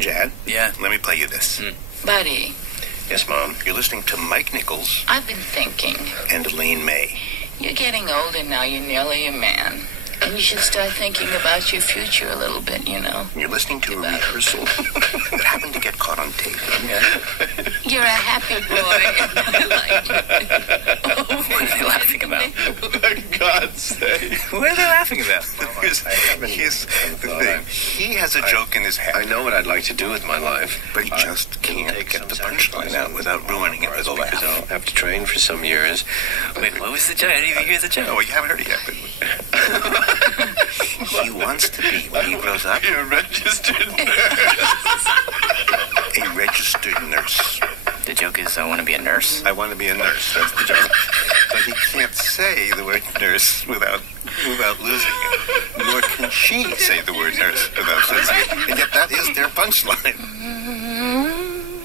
Jad? Yeah? Let me play you this. Buddy, Yes, Mom. You're listening to Mike Nichols I've been thinking. and Elaine May. You're getting older now. You're nearly a man. And you should start thinking about your future a little bit, you know. You're listening to a rehearsal that happened to get caught on tape. You're a happy boy. What are they laughing about? For God's sake. What are they laughing about? He has a joke in his head. I know what I'd like to do with my life, But he just can't get the punchline out without ruining it with a laugh. I'll have to train for some years. Wait, what was the joke? I didn't even hear the joke. Oh, you haven't heard it yet, but... He wants to be, when he grows up, You're a registered nurse. a registered nurse. The joke is, I want to be a nurse. I want to be a nurse. That's the joke. But he can't say the word nurse without losing it. Nor can she say the word nurse without losing it. And yet that is their punchline.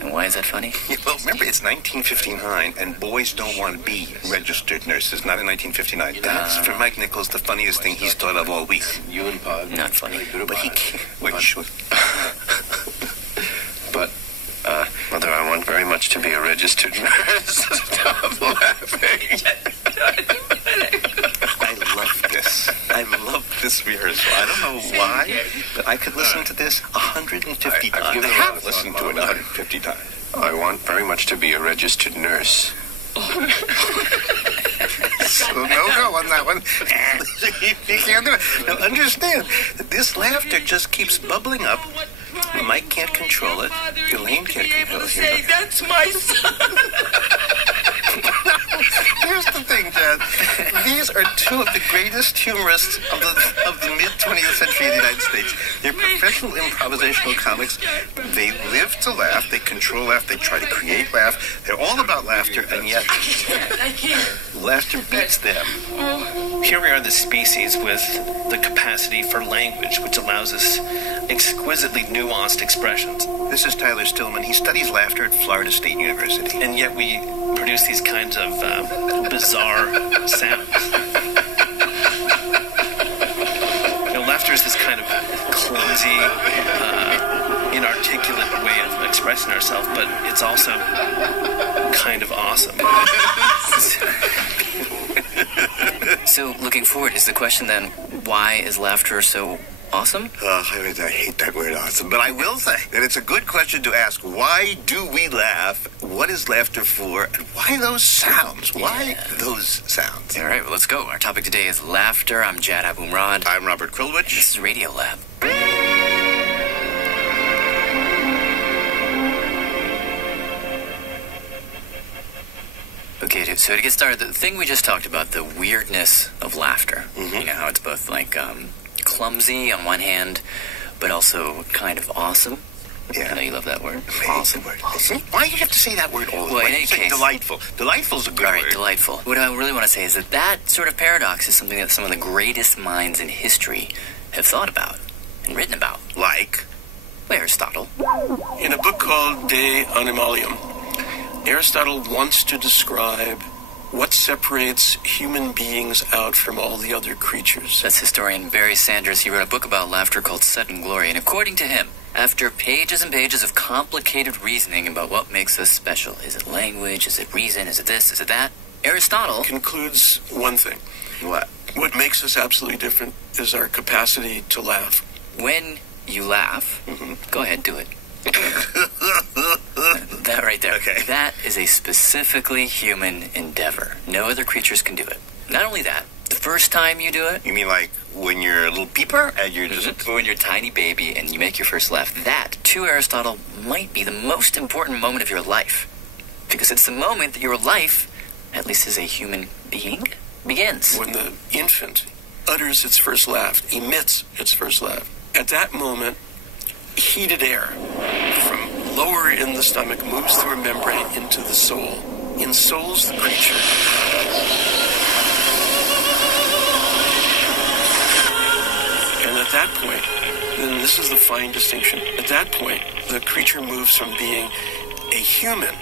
And why is that funny? Yeah, well, remember, it's 1959, and boys don't want to be registered nurses. Not in 1959. That's, for Mike Nichols, the funniest thing he's thought of all week. You and Pod. Not funny. But he can't. Wait, sure. But, Mother, I want very much to be a registered nurse. Stop laughing. I love this. I love this rehearsal. I don't know why, but I could listen to this 150 times. given I a lot have of listened thought, to it Mom. 150 times. I want very much to be a registered nurse. So no on that one. You can't do it. Now understand that this laughter just keeps bubbling up. Mike can't control it. Elaine can't control it. Say, that's my son. Here's the thing, Dad. These are two of the greatest humorists of the mid-20th century in the United States. They're professional improvisational comics. They live to laugh. They control laugh. They try to create laugh. They're all about laughter, and yet I can't. laughter beats them. Here we are, the species with the capacity for language, which allows us exquisitely nuanced expressions. This is Tyler Stillman. He studies laughter at Florida State University. And yet we produce these kinds of bizarre sounds. Laughter is this kind of clumsy, inarticulate way of expressing ourselves, but it's also kind of awesome. So, looking forward, is the question then, why is laughter so awesome? I hate that word awesome, but I will say that it's a good question to ask. Why do we laugh? What is laughter for? And why those sounds? Why those sounds? All right, well, let's go. Our topic today is laughter. I'm Jad Abumrad. I'm Robert Krulwich. This is Radiolab. Okay, so to get started, the thing we just talked about, the weirdness of laughter. Mm-hmm. You know, how it's both like clumsy on one hand, but also kind of awesome. Yeah. I know you love that word. Awesome. Awesome. Why do you have to say that word all the time? Well, in Why any do you say case- delightful? Delightful's a good All right, word. delightful. What I really want to say is that sort of paradox is something that some of the greatest minds in history have thought about and written about. Like? Aristotle. In a book called De Animalium, Aristotle wants to describe what separates human beings out from all the other creatures. That's historian Barry Sanders. He wrote a book about laughter called Sudden Glory, and according to him, after pages and pages of complicated reasoning about what makes us special, is it language, is it reason, is it this, is it that, Aristotle Concludes one thing. What? What makes us absolutely different is our capacity to laugh. when you laugh, go ahead, do it. That right there. Okay. That is a specifically human endeavor. No other creatures can do it. Not only that, the first time you do it, You mean like when you're a little peeper and you're just... when you're a tiny baby and you make your first laugh, that, to Aristotle, might be the most important moment of your life. Because it's the moment that your life, at least as a human being, begins. When the infant utters its first laugh, emits its first laugh, at that moment, heated air from lower in the stomach moves through a membrane into the soul, ensouls the creature. And at that point, then this is the fine distinction, at that point, the creature moves from being a human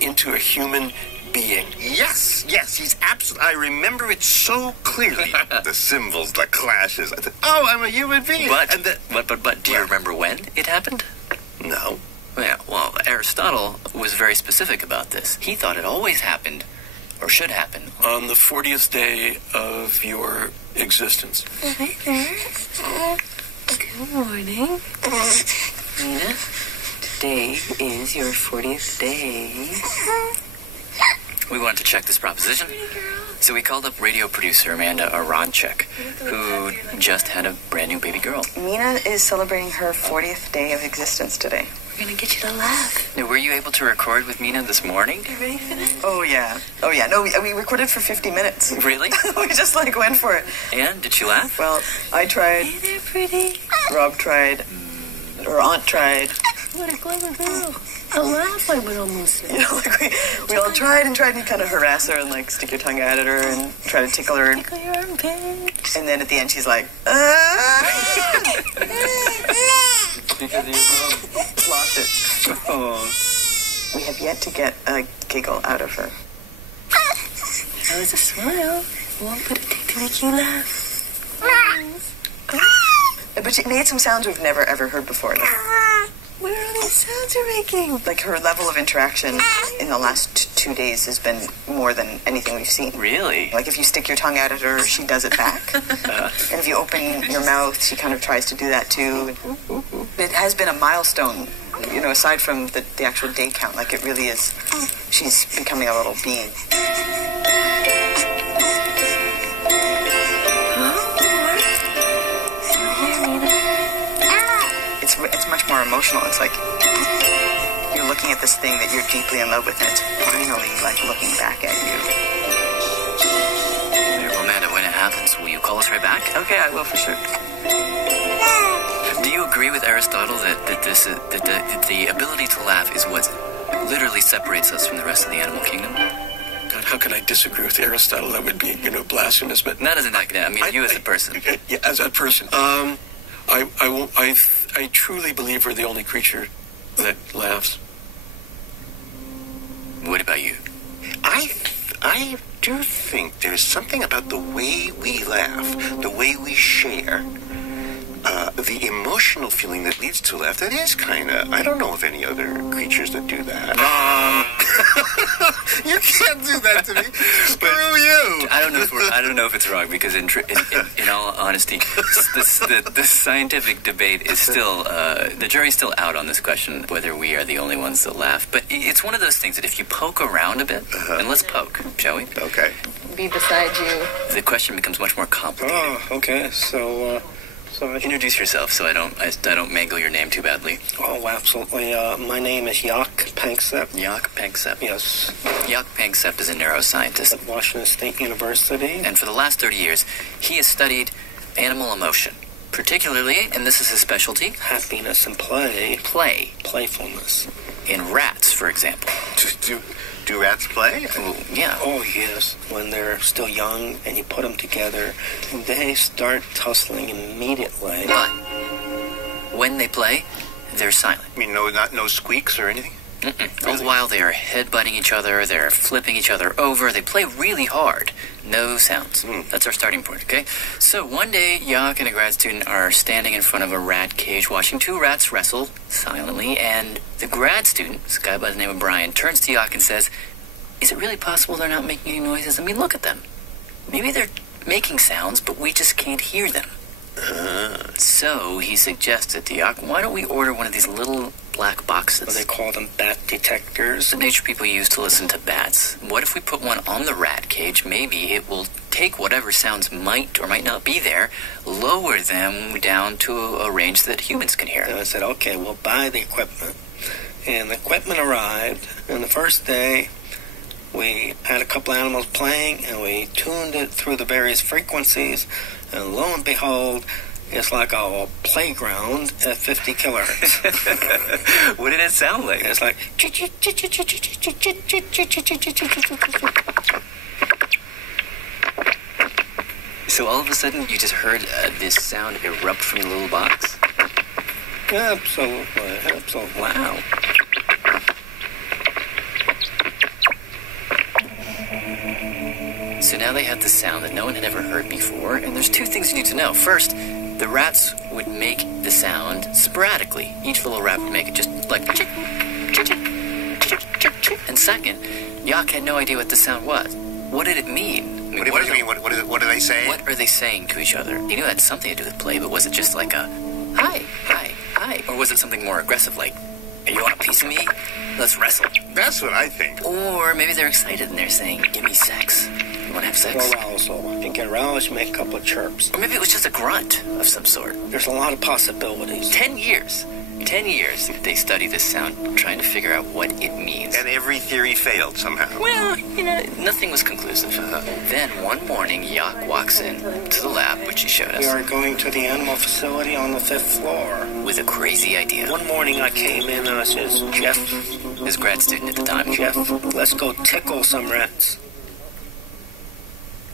into a human being. Yes, he's absolutely... I remember it so clearly. The symbols, the clashes. I thought, oh, I'm a human being. But, And but, do you remember when it happened? No. Yeah, well, Aristotle was very specific about this. He thought it always happened, or should happen. On the 40th day of your existence. Hi there. Good morning. Nina, today is your 40th day. We wanted to check this proposition, so we called up radio producer Amanda Aronchek, who just had a brand new baby girl. Nina is celebrating her 40th day of existence today. We're gonna get you to laugh. Now, were you able to record with Mina this morning? You ready for this? Oh, yeah. No, we recorded for 50 minutes. Really? We just, went for it. And did she laugh? Well, I tried. Hey there, pretty. Rob tried. Her aunt tried. What a clever girl. A laugh, I would almost say. We all tried, and you kind of harass her and, stick your tongue out at her and try to tickle her. Tickle your armpits. And then at the end, she's like, Because of your mom. Lost it. Oh. We have yet to get a giggle out of her. That was a smile. Won't put a thing to make you laugh. But she made some sounds we've never, ever heard before. What are all these sounds you're making? Her level of interaction in the last 2 days has been more than anything we've seen. Really? If you stick your tongue out at her, she does it back. And if you open your mouth, she kind of tries to do that too. It has been a milestone, aside from the actual day count. It really is. She's becoming a little being. It's much more emotional. It's you're looking at this thing that you're deeply in love with, and it's finally looking back at you. Well, Amanda, when it happens, will you call us right back? Okay, I will for sure. Do you agree with Aristotle that the ability to laugh is what literally separates us from the rest of the animal kingdom? God, how can I disagree with Aristotle? That would be, blasphemous. But Not as an academic. I mean, you as a person. Yeah, as a person. I truly believe we're the only creature that laughs. What about you? I do think there's something about the way we laugh, the way we share, the emotional feeling that leads to laugh. That is kind of, I don't know of any other creatures that do that. You can't do that to me. Screw you. I don't know if it's wrong, because in all honesty, the scientific debate is still the jury's still out on this question whether we are the only ones that laugh. But it's one of those things that if you poke around a bit, and let's poke, shall we? Okay. Be beside you. The question becomes much more complicated. Oh, okay. So Introduce yourself so I don't mangle your name too badly. Oh, absolutely. My name is Jaak Panksepp. Jaak Panksepp. Yes. Jaak Panksepp is a neuroscientist At Washington State University. and for the last 30 years, he has studied animal emotion, particularly, and this is his specialty, Happiness and play. Playfulness. in rats, for example. Do rats play? Ooh, yeah. Oh, yes. When they're still young and you put them together, they start tussling immediately. But when they play, they're silent. I mean, no squeaks or anything? All the while they are headbutting each other, they're flipping each other over, they play really hard. No sounds. That's our starting point, okay? So one day, Jaak and a grad student are standing in front of a rat cage watching two rats wrestle silently, and the grad student, this guy by the name of Brian, turns to Jaak and says, "Is it really possible they're not making any noises? I mean, look at them. Maybe they're making sounds, but we just can't hear them." So he suggested to Jaak, why don't we order one of these little black boxes They call them bat detectors. that nature people use to listen to bats? What if we put one on the rat cage? Maybe it will take whatever sounds might or might not be there, lower them down to a range that humans can hear. And I said, okay, we'll buy the equipment. And the equipment arrived, and the first day we had a couple animals playing, and we tuned it through the various frequencies, and lo and behold, it's like a playground at 50 kilohertz. What did it sound like? It's like... So all of a sudden you just heard this sound erupt from the little box? Absolutely. Wow. So now they have the sound that no one had ever heard before, and there's two things you need to know. First, The rats would make the sound sporadically. Each little rat would make it just like chick, chick, chick, chick, chick, chick. And second, Yak had no idea what the sound was. What did it mean? I mean, What do you mean? What are they saying? What are they saying to each other? He knew it had something to do with play, but was it just like a hi, hi, hi? Or was it something more aggressive, like, you want a piece of me? Let's wrestle. That's what I think. Or maybe they're excited and they're saying, give me sex. You want to have sex? Arousal. You get aroused, make a couple of chirps. Or maybe it was just a grunt of some sort. There's a lot of possibilities. 10 years they study this sound, trying to figure out what it means. And every theory failed somehow. Well, nothing was conclusive. Then one morning, Yak walks in to the lab, which he showed We us, are going to the animal facility on the 5th floor. with a crazy idea. One morning I came in and I says, Jeff, His grad student at the time. Jeff, let's go tickle some rats.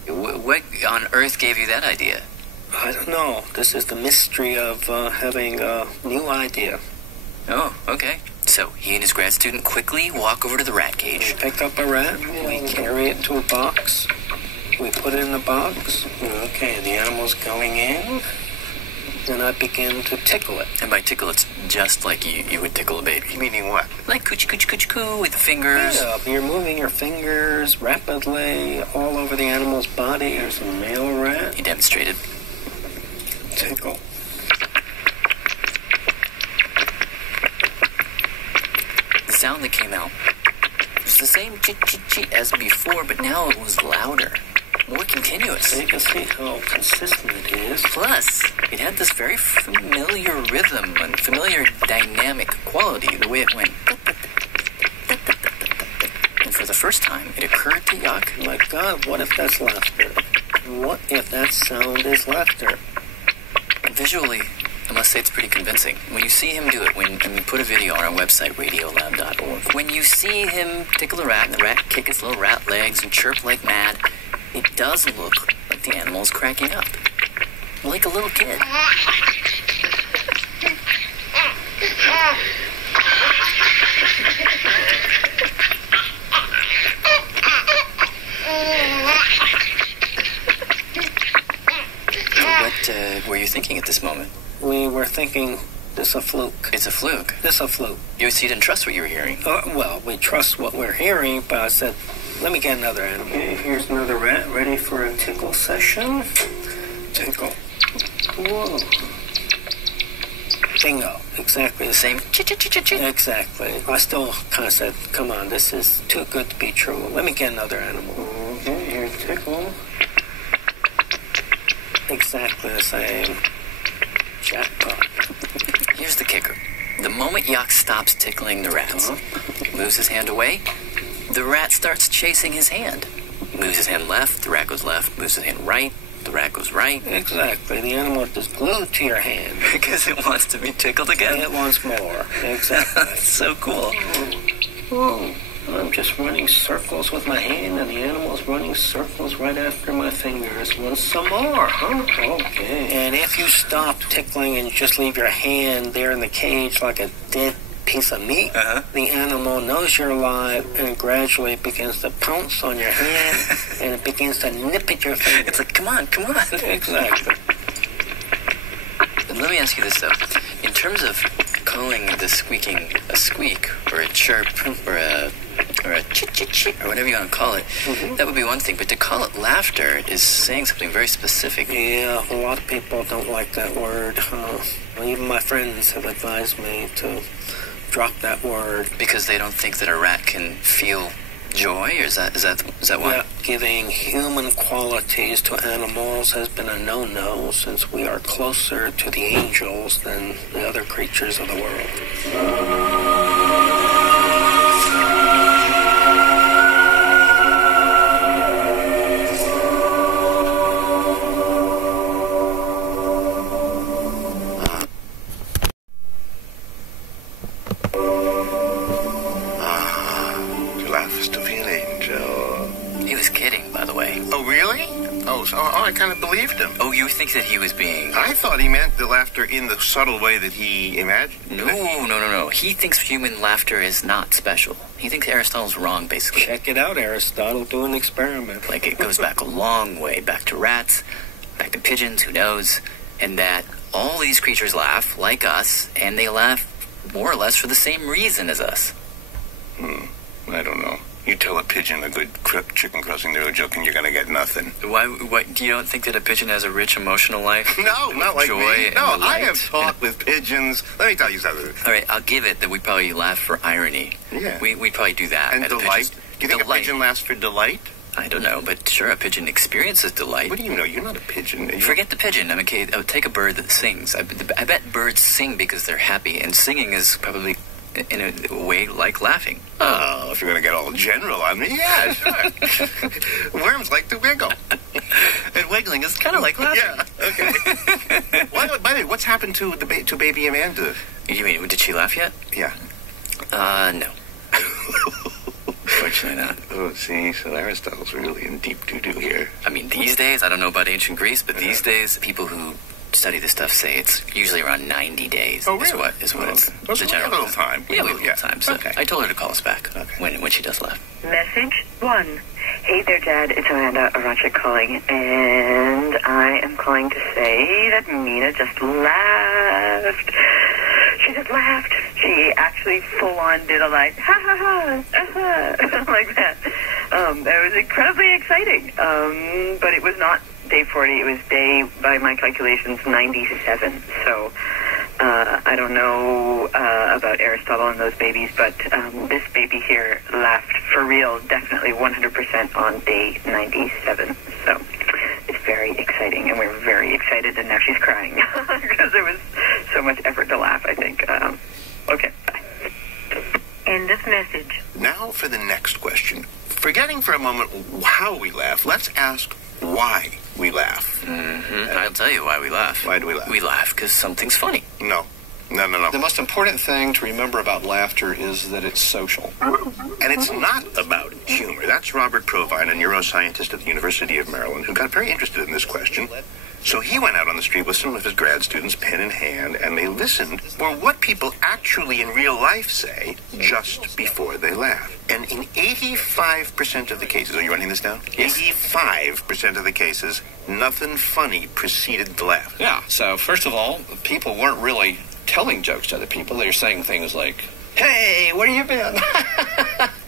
What on earth gave you that idea? I don't know. This is the mystery of having a new idea. Oh, okay. So he and his grad student quickly walk over to the rat cage. We pick up a rat, we carry it to a box, we put it in the box. Okay, the animal's going in, and I begin to tickle it. And by tickle, it's just like you would tickle a baby. Meaning what? Like coochie coochie coochie coo with the fingers. Yeah, you're moving your fingers rapidly all over the animal's body. There's a male rat. He demonstrated. Tickle. The sound that came out was the same chit as before, but now it was louder, more continuous. So you can see how consistent it is. Plus, it had this very familiar rhythm and familiar dynamic quality, the way it went. And for the first time, it occurred to Yak, My God, what if that's laughter? What if that sound is laughter? visually, I must say it's pretty convincing. When you see him do it, and we put a video on our website, Radiolab.org, when you see him tickle a rat and the rat kick its little rat legs and chirp like mad, it does look like the animal's cracking up. Like a little kid. What were you thinking at this moment? We were thinking, this a fluke. It's a fluke. This a fluke. You didn't trust what you were hearing. Well, we trust what we're hearing, but I said, let me get another animal. Okay, here's another rat ready for a tickle session. Tickle. Whoa. Bingo. Exactly The same chit-chit-chit-chit. Exactly. I still kind of said, come on, this is too good to be true. Let me get another animal. Okay, here's tickle. Exactly the same. Jackpot. Here's the kicker. The moment Yak stops tickling the rats, moves his hand away, the rat starts chasing his hand. Moves his hand left, the rat goes left. Moves his hand right, the rat goes right. Exactly. The animal is glued to your hand. Because it wants to be tickled again. It wants more. Exactly. That's so cool. Oh, I'm just running circles with my hand, and the animal's running circles right after my fingers. Want some more, huh? Okay. And if you stop tickling and just leave your hand there in the cage like a dead piece of meat, the animal knows you're alive and gradually begins to pounce on your hand and it begins to nip at your finger. It's like, come on, come on. Exactly. But let me ask you this, though. In terms of calling the squeaking a squeak, or a chirp, or a chit-chit-chit, or whatever you want to call it, that would be one thing. But to call it laughter is saying something very specific. Yeah, a lot of people don't like that word. Even my friends have advised me to drop that word. Because they don't think that a rat can feel joy, or is that why? Yeah, giving human qualities to animals has been a no-no since we are closer to the angels than the other creatures of the world. I kind of believed him. Oh, you think that he was being... I thought he meant the laughter in the subtle way that he imagined. No. He thinks human laughter is not special. He thinks Aristotle's wrong, basically. Check it out, Aristotle. Do an experiment. Like, it goes back a long way. Back to rats, back to pigeons, who knows? and that all these creatures laugh like us, and they laugh more or less for the same reason as us. I don't know. You tell a pigeon a good chicken crossing their joke and you're going to get nothing. Why? You don't think that a pigeon has a rich emotional life? No, not like joy me. and No, delight? I have talked with pigeons. Let me tell you something. All right, I'll give it that we probably laugh for irony. Yeah. We'd probably do that. And at a delight? pigeon's- Do you think delight. a pigeon laughs for delight? I don't know, but sure, a pigeon experiences delight. What do you know? You're not a pigeon. Forget the pigeon. I mean, okay, take a bird that sings. I bet birds sing because they're happy, and singing is probably, in a way, like laughing. Oh, if you're going to get all general on me, yeah, sure. Worms like to wiggle. And wiggling is kind of like laughing. Yeah, okay. By the way, what's happened to to baby Amanda? You mean, did she laugh yet? Yeah. No. Fortunately not. Oh, see, so Aristotle's really in deep doo-doo here. I mean, these days, I don't know about ancient Greece, but these days, people who study this stuff say it's usually around 90 days. Oh, really? Is what it's Oh, so the we general. have a little time. Yeah, we have a little time. So Okay. I told her to call us back Okay. when she does laugh. Message 1. Hey there, Dad. It's Amanda Aronchik calling, and I am calling to say that Mina just laughed. She just laughed. She actually full-on did a like, ha ha ha, like that. That was incredibly exciting. But it was not day 40. It was day, by my calculations, 97. So I don't know about Aristotle and those babies, but this baby here laughed for real, definitely 100% on day 97. So it's very exciting, and we're very excited, and now she's crying because there was so much effort to laugh, I think. Okay, bye. End of message. Now for the next question. Forgetting for a moment how we laugh, let's ask why we laugh. Mm-hmm. I'll tell you why we laugh. Why do we laugh? We laugh because something's funny. No. The most important thing to remember about laughter is that it's social. And it's not about humor. That's Robert Provine, a neuroscientist at the University of Maryland, who got very interested in this question. So he went out on the street with some of his grad students, pen in hand, and they listened for what people actually in real life say just before they laugh. And in 85% of the cases, are you writing this down? Yes. 85% of the cases, nothing funny preceded the laugh. Yeah, so first of all, people weren't really telling jokes to other people. They were saying things like, hey, where you been?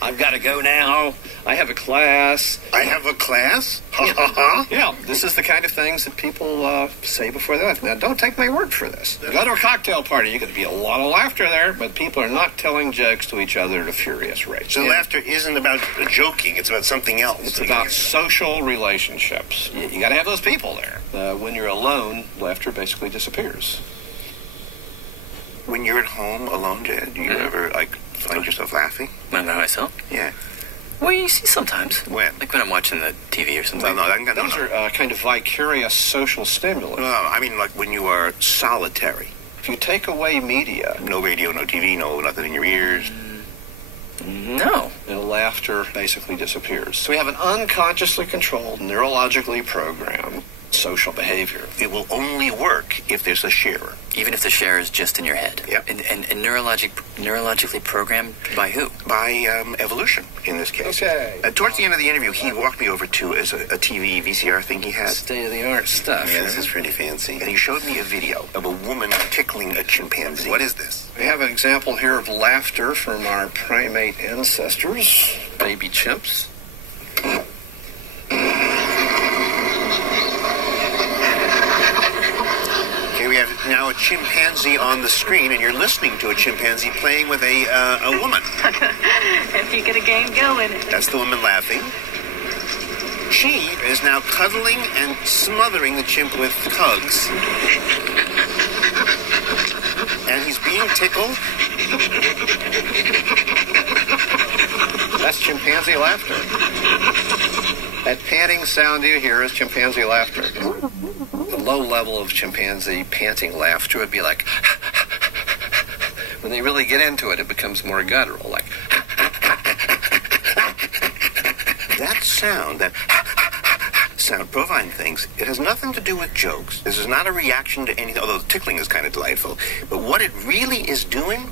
I've got to go now. I have a class. I have a class? Ha ha ha. Yeah, this is the kind of things that people say before they laugh. Now, don't take my word for this. Go to a cocktail party. You could be a lot of laughter there, but people are not telling jokes to each other at a furious rate. So laughter isn't about joking. It's about something else. It's about social relationships. You got to have those people there. When you're alone, laughter basically disappears. When you're at home alone, Jed, do you ever, find yourself laughing? By myself? Yeah. Well, you see sometimes. When? Like when I'm watching the TV or something. Those are kind of vicarious social stimuli. No, I mean like when you are solitary. If you take away media, No radio, no TV, no nothing in your ears. No. Laughter basically disappears. So we have an unconsciously controlled, neurologically programmed social behavior. It will only work if there's a sharer. Even if the share is just in your head. Yeah. And neurologically programmed by who? By evolution, in this case. Okay. Towards the end of the interview, he walked me over to a TV VCR thing he had. State-of-the-art stuff. Yeah, this is pretty fancy. And he showed me a video of a woman tickling a chimpanzee. What is this? We have an example here of laughter from our primate ancestors, baby chimps. We have now a chimpanzee on the screen, and you're listening to a chimpanzee playing with a woman. If you get a game going. That's the woman laughing. She is now cuddling and smothering the chimp with hugs. And he's being tickled. That's chimpanzee laughter. That panting sound you hear is chimpanzee laughter. The low level of chimpanzee panting laughter would be like, when they really get into it, it becomes more guttural, like. That sound, that sound, Provine thinks, it has nothing to do with jokes. This is not a reaction to anything, although the tickling is kind of delightful. But what it really is doing,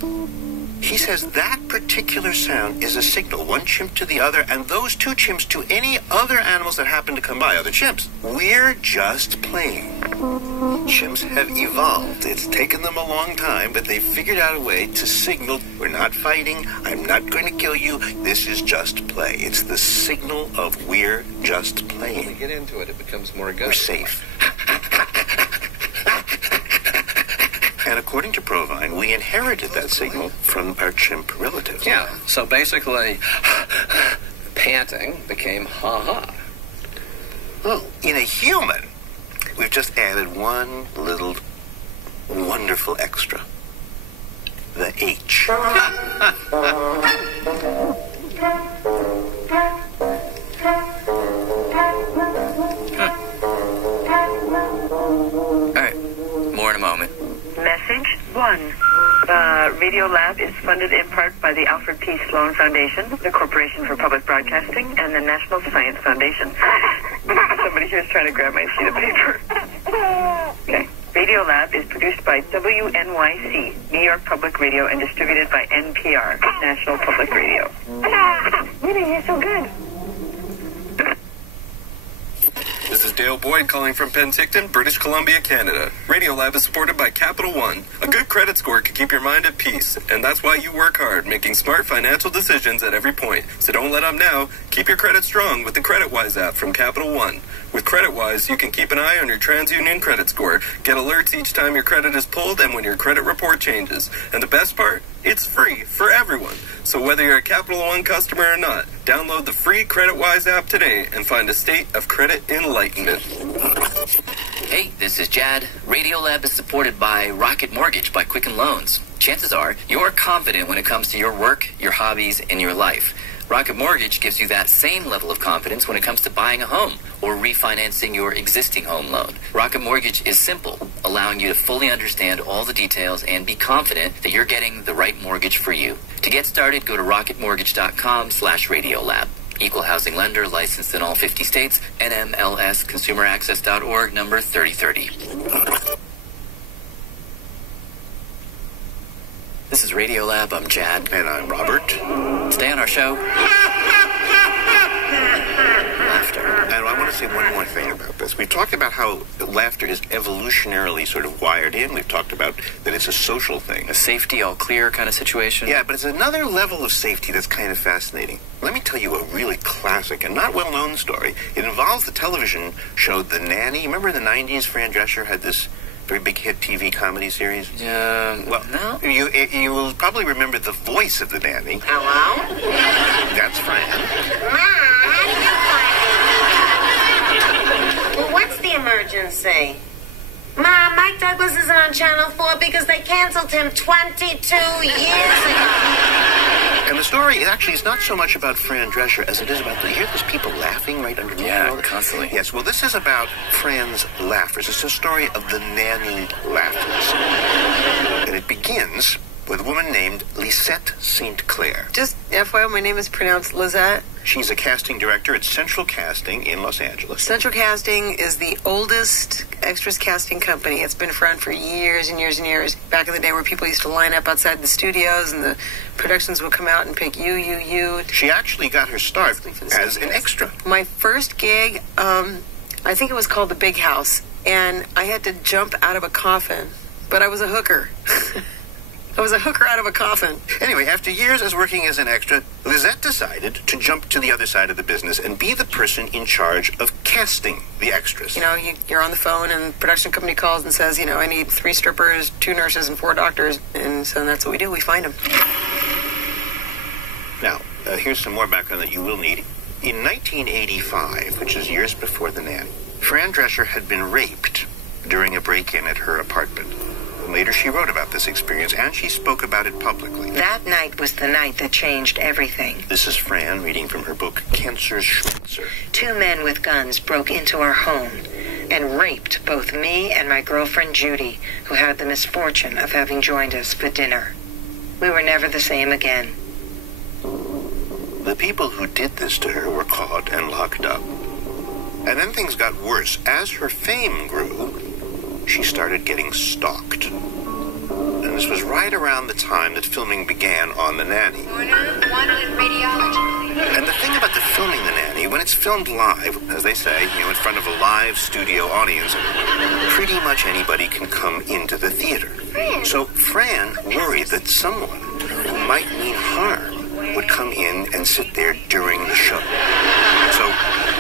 he says that particular sound is a signal, one chimp to the other, and those two chimps to any other animals that happen to come by, other chimps. We're just playing. Chimps have evolved. It's taken them a long time, but they've figured out a way to signal, we're not fighting, I'm not going to kill you, this is just play. It's the signal of we're just playing. When we get into it, it becomes more aggressive. We're safe. And according to Provine, we inherited that signal from our chimp relatives. Yeah, so basically, panting became ha-ha. Well, in a human, we've just added one little wonderful extra. The H. All right, more in a moment. Message 1. Radiolab is funded in part by the Alfred P. Sloan Foundation, the Corporation for Public Broadcasting, and the National Science Foundation. Somebody here is trying to grab my sheet of paper. Okay. Radiolab is produced by WNYC, New York Public Radio, and distributed by NPR, National Public Radio. Minnie, you're so good. This is Dale Boyd calling from Penticton, British Columbia, Canada. Radiolab is supported by Capital One. A good credit score can keep your mind at peace, and that's why you work hard, making smart financial decisions at every point. So don't let up now. Keep your credit strong with the CreditWise app from Capital One. With CreditWise, you can keep an eye on your TransUnion credit score, get alerts each time your credit is pulled and when your credit report changes. And the best part? It's free for everyone. So whether you're a Capital One customer or not, download the free CreditWise app today and find a state of credit enlightenment. Hey, this is Jad. Radiolab is supported by Rocket Mortgage by Quicken Loans. Chances are you're confident when it comes to your work, your hobbies, and your life. Rocket Mortgage gives you that same level of confidence when it comes to buying a home or refinancing your existing home loan. Rocket Mortgage is simple, allowing you to fully understand all the details and be confident that you're getting the right mortgage for you. To get started, go to rocketmortgage.com/Radiolab. Equal housing lender, licensed in all 50 states, NMLSconsumeraccess.org, number 3030. This is Radiolab. I'm Jad. And I'm Robert. Today on our show, laughter. And I want to say one more thing about this. We've talked about how laughter is evolutionarily sort of wired in. We've talked about that it's a social thing. A safety, all clear kind of situation. Yeah, but it's another level of safety that's kind of fascinating. Let me tell you a really classic and not well-known story. It involves the television show The Nanny. Remember in the 90s, Fran Drescher had this very big hit TV comedy series? Well, no. You will probably remember the voice of the nanny. Hello? That's Fran. Ma, well, what's the emergency? Ma, Mike Douglas isn't on Channel 4 because they canceled him 22 years ago. And the story actually is not so much about Fran Drescher as it is about, you hear those people laughing right underneath? Yeah, constantly. Yes, well, this is about Fran's laughers. It's a story of the nanny laughers. And it begins with a woman named Lisette St. Clair. Just FYI, my name is pronounced Lizette. She's a casting director at Central Casting in Los Angeles. Central Casting is the oldest extras casting company. It's been around for years and years and years. Back in the day where people used to line up outside the studios and the productions would come out and pick you. She actually got her start as an extra. My first gig, I think it was called The Big House, and I had to jump out of a coffin, but I was a hooker. I was a hooker out of a coffin. Anyway, after years as working as an extra, Lisette decided to jump to the other side of the business and be the person in charge of casting the extras. You know, you're on the phone and the production company calls and says, I need 3 strippers, 2 nurses, and 4 doctors. And so that's what we do. We find them. Now, here's some more background that you will need. In 1985, which is years before The Nanny, Fran Drescher had been raped during a break-in at her apartment. Later, she wrote about this experience, and she spoke about it publicly. That night was the night that changed everything. This is Fran reading from her book, Cancer's Schwitzer. 2 men with guns broke into our home and raped both me and my girlfriend Judy, who had the misfortune of having joined us for dinner. We were never the same again. The people who did this to her were caught and locked up. And then things got worse. As her fame grew, she started getting stalked. And this was right around the time that filming began on The Nanny. Corner 1 on radiology. And the thing about the filming The Nanny, when it's filmed live, as they say, in front of a live studio audience, pretty much anybody can come into the theater. So Fran worried that someone who might mean harm would come in and sit there during the show. So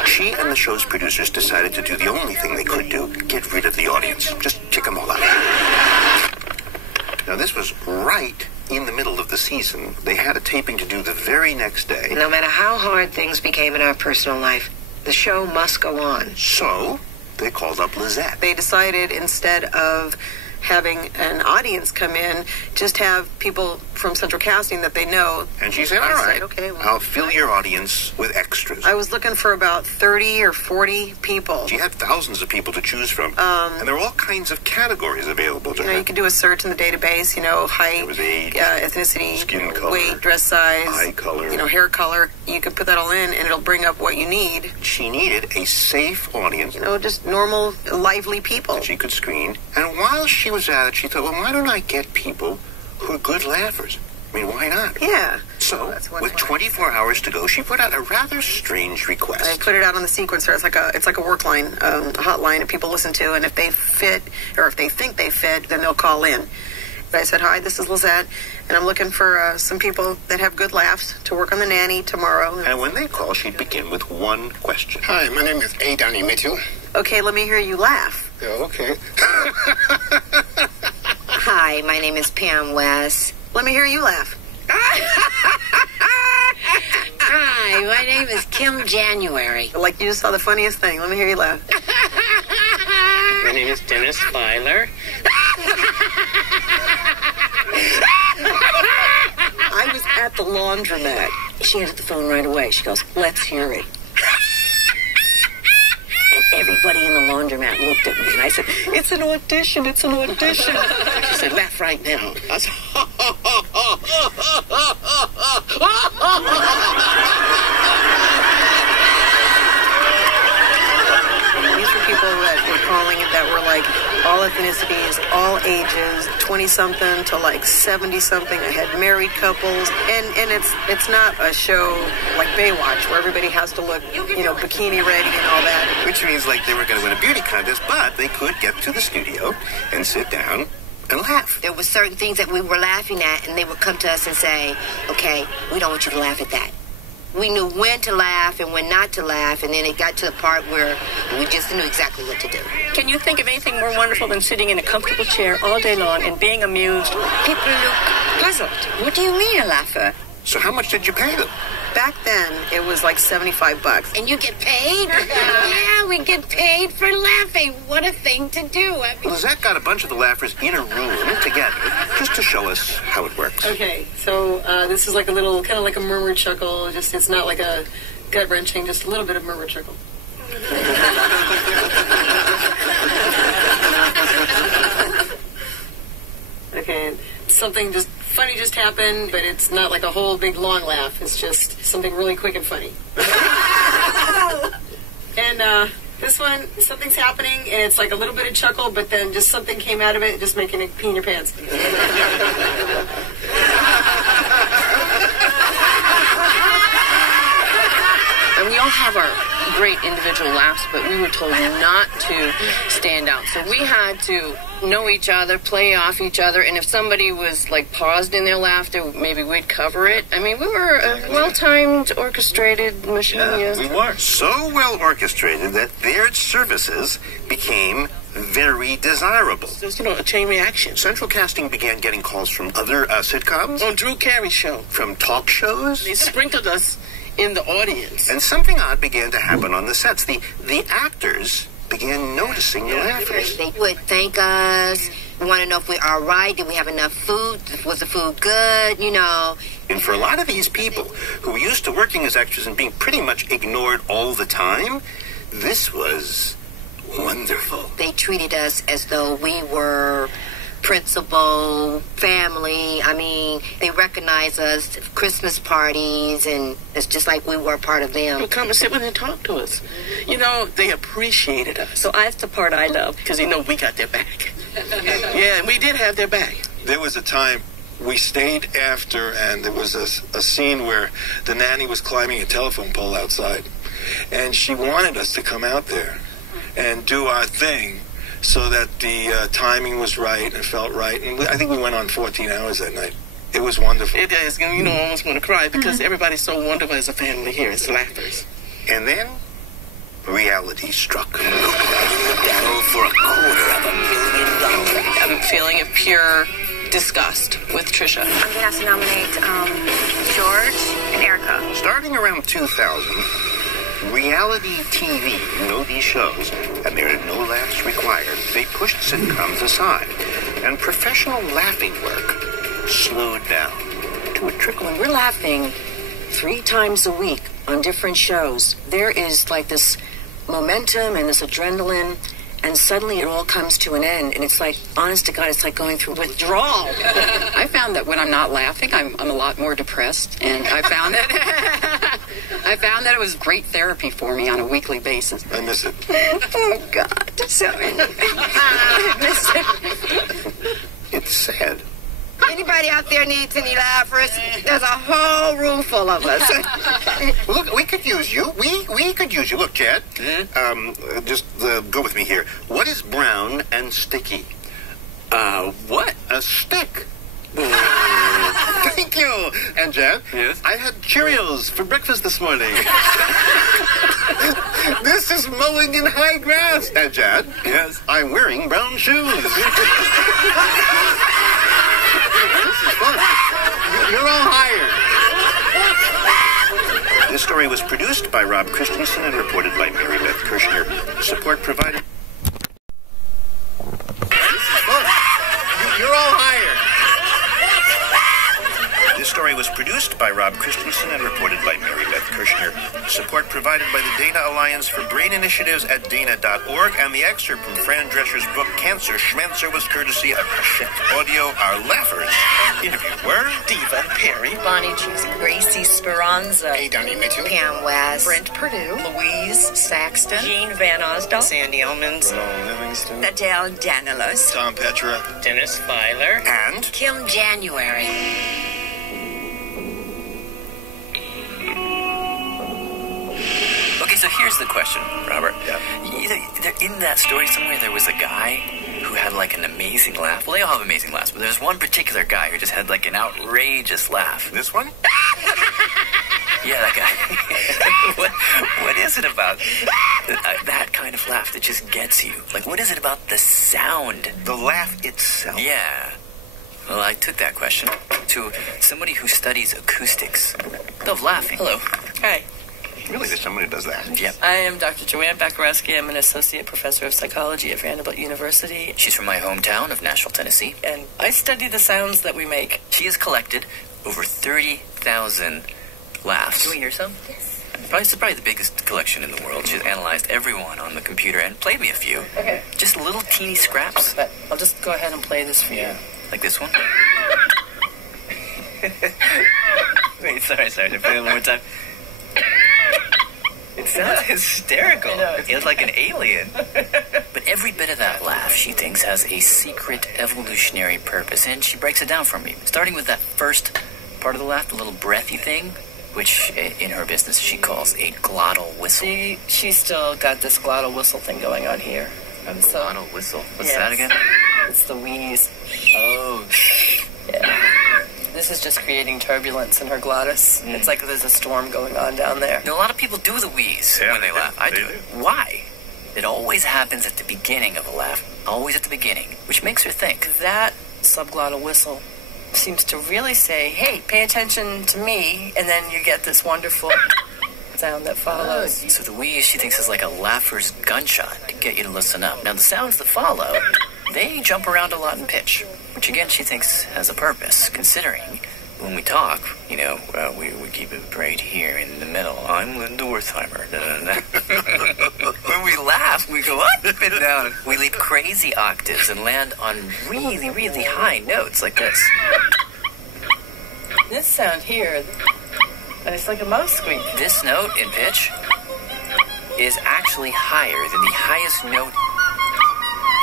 she and the show's producers decided to do the only thing they could do, get rid of the audience. Just kick them all out. Now, this was right in the middle of the season. They had a taping to do the very next day. No matter how hard things became in our personal life, the show must go on. So they called up Lizette. They decided, instead of having an audience come in, just have people from Central Casting that they know. And she said, all right, okay, well, I'll fill your audience with extras. I was looking for about 30 or 40 people. She had thousands of people to choose from. And there were all kinds of categories available to her. You could do a search in the database, height, age, ethnicity, skin color, weight, dress size, eye color, hair color. You could put that all in, and it'll bring up what you need. She needed a safe audience. Just normal, lively people that she could screen. And while she was at it, she thought, well, why don't I get people who are good laughers? I mean, why not? Yeah. So, with 24 hours to go, she put out a rather strange request. I put it out on the sequencer. It's like a work line, a hotline that people listen to, and if they fit, or if they think they fit, then they'll call in. But I said, hi, this is Lizette, and I'm looking for some people that have good laughs to work on The Nanny tomorrow. And when they call, she'd begin with one question. Hi, my name is Aidan Mitchell. Okay, let me hear you laugh. Oh, okay. Hi, my name is Pam West. Let me hear you laugh. Hi, my name is Kim January. Like you just saw the funniest thing. Let me hear you laugh. My name is Dennis Filer. I was at the laundromat. She answered the phone right away. She goes, let's hear it. And everybody in the laundromat looked at me, and I said, it's an audition, it's an audition. She said, laugh right now. I said, These were people that were calling it that were like all ethnicities, all ages, 20-something to like 70-something. I had married couples, and it's not a show like Baywatch where everybody has to look, bikini ready and all that. Which means like they were going to win a beauty contest, but they could get to the studio and sit down and laugh. There were certain things that we were laughing at, and they would come to us and say, okay, we don't want you to laugh at that. We knew when to laugh and when not to laugh, and then it got to the part where we just knew exactly what to do. Can you think of anything more wonderful than sitting in a comfortable chair all day long and being amused? People look puzzled. What do you mean a laugher? So how much did you pay them? Back then, it was like $75. And you get paid? Yeah, we get paid for laughing. What a thing to do. Lizette got a bunch of the laughers in a room together just to show us how it works. Okay, so this is like a little, kind of like a murmur chuckle. It's not like a gut-wrenching, just a little bit of murmur chuckle. Okay, something just funny just happened, but it's not like a whole big long laugh. It's just something really quick and funny. And this one, something's happening, and it's like a little bit of chuckle, but then just something came out of it, just making it pee in your pants. And we all have our great individual laughs, but we were told not to stand out. So we had to know each other, play off each other, and if somebody was like paused in their laughter, maybe we'd cover it. I mean, we were a well-timed, orchestrated machine. Yeah, we were so well orchestrated that their services became very desirable. There's, a chain reaction. Central Casting began getting calls from other sitcoms. On Drew Carey show. From talk shows. They sprinkled us in the audience. And something odd began to happen on the sets. The actors began noticing the laughers. They would thank us, want to know if we're all right, did we have enough food, was the food good, And for a lot of these people who were used to working as extras and being pretty much ignored all the time, this was wonderful. They treated us as though we were principal, family. I mean, they recognize us at Christmas parties, and it's just like we were part of them. They'll come and sit with and talk to us. They appreciated us. So that's the part I love, because we got their back. Yeah, and we did have their back. There was a time we stayed after, and there was a scene where the nanny was climbing a telephone pole outside, and she wanted us to come out there and do our thing so that the timing was right and felt right. And I think we went on 14 hours that night. It was wonderful. It is. You know, I almost want to cry because everybody's so wonderful as a family here. It's laughers. And then reality struck. Battle for $250,000. I'm feeling a pure disgust with Trisha. I'm going to have to nominate George and Erica. Starting around 2000, reality TV, these shows, and there are no laughs required, they pushed sitcoms aside, and professional laughing work slowed down to a trickle. When we're laughing 3 times a week on different shows, there is like this momentum and this adrenaline, and suddenly it all comes to an end, and it's like, honest to God, it's like going through withdrawal. I found that when I'm not laughing, I'm a lot more depressed, and I found that it was great therapy for me on a weekly basis. I miss it. Oh God, so I miss it. It's sad. Anybody out there needs any laughers? There's a whole room full of us. Well, look, we could use you. We could use you. Look, Chad, just go with me here. What is brown and sticky? What? A stick. Thank you. And Chad? Yes? I had Cheerios for breakfast this morning. This is mowing in high grass. And Chad? Yes? I'm wearing brown shoes. This is fun. You're all hired. This story was produced by Rob Christensen and reported by Mary Beth Kirshner. Support provided. This is fun. You're all hired. This story was produced by Rob Christensen and reported by Mary Beth Kirshner. Support provided by the Dana Alliance for Brain Initiatives at dana.org, and the excerpt from Fran Drescher's book Cancer Schmancer was courtesy of Hachette Audio. Our laughers interviewed were Diva Perry, Bonnie Cheese, Gracie Speranza, Hey, Donnie Mitchell, Pam West, Brent Perdue, Louise Saxton, Jean Van Osdale, Sandy Ellmans, Livingston, Adele Danilos, Tom Petra, Dennis Filer, and Kim January. Okay, so here's the question, Robert. Yeah. In that story somewhere, there was a guy who had like an amazing laugh. Well, they all have amazing laughs, but there's one particular guy who just had like an outrageous laugh. this one? Yeah, that guy. What is it about that kind of laugh that just gets you? Like, what is it about the sound? The laugh itself. Yeah. Well, I took that question to somebody who studies acoustics of laughing. Hello. Hi. Really, there's somebody who does that. Yep. I am Dr. Joanne Bakarowski. I'm an associate professor of psychology at Vanderbilt University. She's from my hometown of Nashville, Tennessee. And I study the sounds that we make. She has collected over 30,000 laughs. Can we hear some? Yes. It's probably the biggest collection in the world. She's analyzed everyone on the computer and played me a few. Okay. Just little teeny scraps. But I'll just go ahead and play this for you. Like this one? Wait, sorry. Play it one more time. It sounds hysterical. It's like an alien. But every bit of that laugh, she thinks, has a secret evolutionary purpose, and she breaks it down for me. Starting with that first part of the laugh, the little breathy thing, which in her business she calls a glottal whistle. She's still got this glottal whistle thing going on here. Glottal whistle? What's Yes. that again? It's the wheeze. Oh. Yeah. This is just creating turbulence in her glottis. It's like there's a storm going on down there. Now, a lot of people do the wheeze when they laugh. I do it. Why? It always happens at the beginning of a laugh. Always at the beginning, which makes her think. That subglottal whistle seems to really say, hey, pay attention to me, and then you get this wonderful sound that follows. So the wheeze, she thinks, is like a laugher's gunshot to get you to listen up. Now, the sounds that follow, they jump around a lot in pitch, which again she thinks has a purpose, considering when we talk, we keep it right here in the middle. I'm Linda Wertheimer. When we laugh, we go up and down. We leap crazy octaves and land on really, really high notes like this. This sound here, and it's like a mouse squeak. This note in pitch is actually higher than the highest note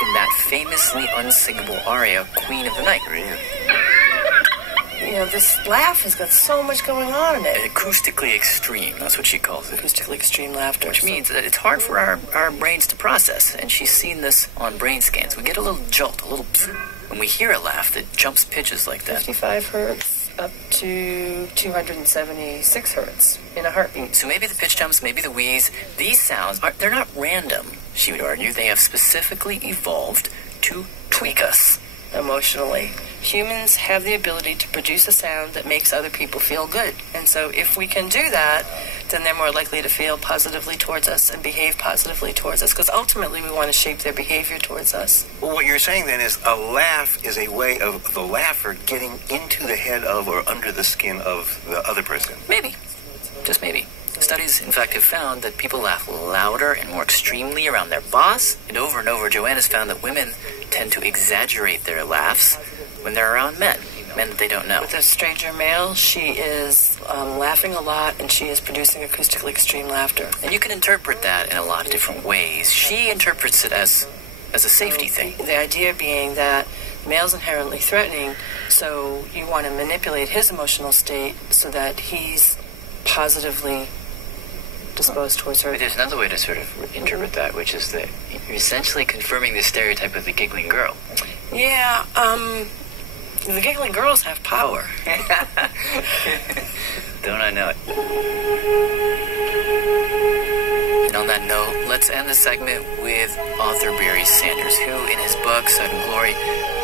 in that famously unsingable aria, Queen of the Night. this laugh has got so much going on in it. Acoustically extreme, that's what she calls it. Acoustically extreme laughter. Which means that it's hard for our brains to process, and she's seen this on brain scans. We get a little jolt, a little pfft, when we hear a laugh that jumps pitches like that. 55 hertz up to 276 hertz in a heartbeat. So maybe the pitch jumps, maybe the wheeze. These sounds, they're not random, she would argue. They have specifically evolved to tweak us. Emotionally. Humans have the ability to produce a sound that makes other people feel good. And so if we can do that, then they're more likely to feel positively towards us and behave positively towards us, because ultimately we want to shape their behavior towards us. Well, what you're saying then is a laugh is a way of the laugher getting into the head of or under the skin of the other person. Maybe. Just maybe. Studies, in fact, have found that people laugh louder and more extremely around their boss. And over, Joanne has found that women tend to exaggerate their laughs when they're around men that they don't know. With a stranger male, she is laughing a lot, and she is producing acoustically extreme laughter. And you can interpret that in a lot of different ways. She interprets it as a safety thing. The idea being that male's inherently threatening, so you want to manipulate his emotional state so that he's positively disposed towards her. But there's another way to sort of interpret that, which is that you're essentially confirming the stereotype of the giggling girl. Yeah, the giggling girls have power. Don't I know it? And on that note, let's end the segment with author Barry Sanders, who in his book, Sudden Glory,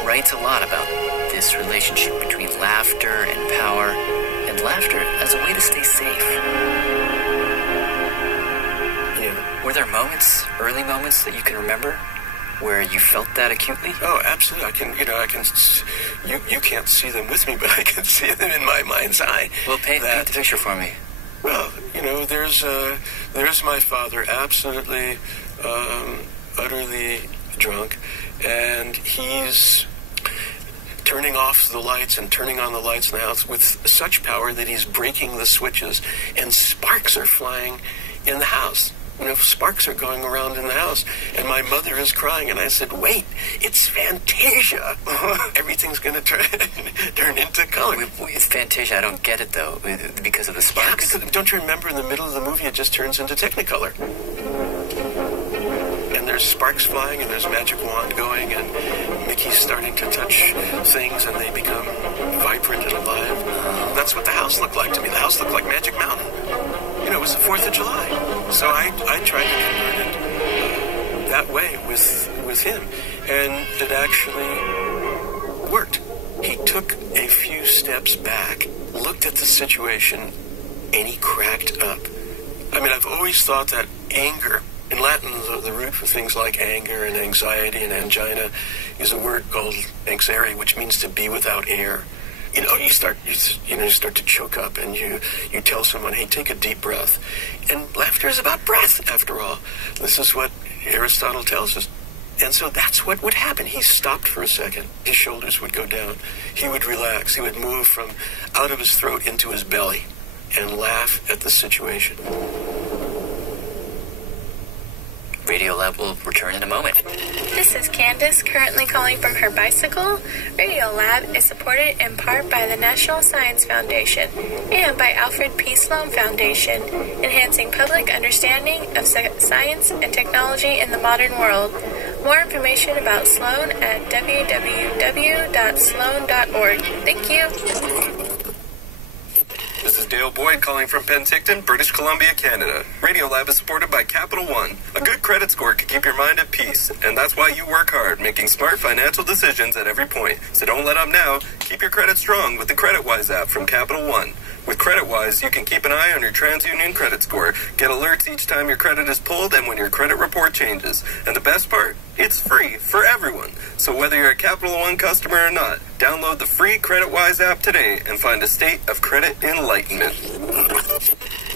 writes a lot about this relationship between laughter and power, and laughter as a way to stay safe. Were there moments, early moments, that you can remember where you felt that acutely? Oh, absolutely. You can't see them with me, but I can see them in my mind's eye. Well, paint the picture for me. Well, there's my father, absolutely, utterly drunk, and he's turning off the lights and turning on the lights in the house with such power that he's breaking the switches, and sparks are flying in the house. Sparks are going around in the house, and my mother is crying, and I said, wait, it's Fantasia. Everything's going to turn into color. It's Fantasia. I don't get it, though, because of the sparks. Yeah, don't you remember in the middle of the movie it just turns into Technicolor? And there's sparks flying, and there's magic wand going, and Mickey's starting to touch things, and they become vibrant and alive. That's what the house looked like to me. The house looked like Magic Mountain. It was the 4th of July. So I tried to convert it that way with him. And it actually worked. He took a few steps back, looked at the situation, and he cracked up. I've always thought that anger, in Latin, the root for things like anger and anxiety and angina is a word called anxere, which means to be without air. You start to choke up, and you tell someone, hey, take a deep breath. And laughter is about breath, after all. This is what Aristotle tells us. And so that's what would happen. He stopped for a second. His shoulders would go down. He would relax. He would move from out of his throat into his belly and laugh at the situation. Radiolab will return in a moment. This is Candace, currently calling from her bicycle. Radiolab is supported in part by the National Science Foundation and by Alfred P. Sloan Foundation, enhancing public understanding of science and technology in the modern world. More information about Sloan at www.sloan.org. Thank you. This is Dale Boyd calling from Penticton, British Columbia, Canada. Radiolab is supported by Capital One. A good credit score can keep your mind at peace, and that's why you work hard, making smart financial decisions at every point. So don't let up now. Keep your credit strong with the CreditWise app from Capital One. With CreditWise, you can keep an eye on your TransUnion credit score, get alerts each time your credit is pulled and when your credit report changes. And the best part? It's free for everyone. So whether you're a Capital One customer or not, download the free CreditWise app today and find a state of credit enlightenment.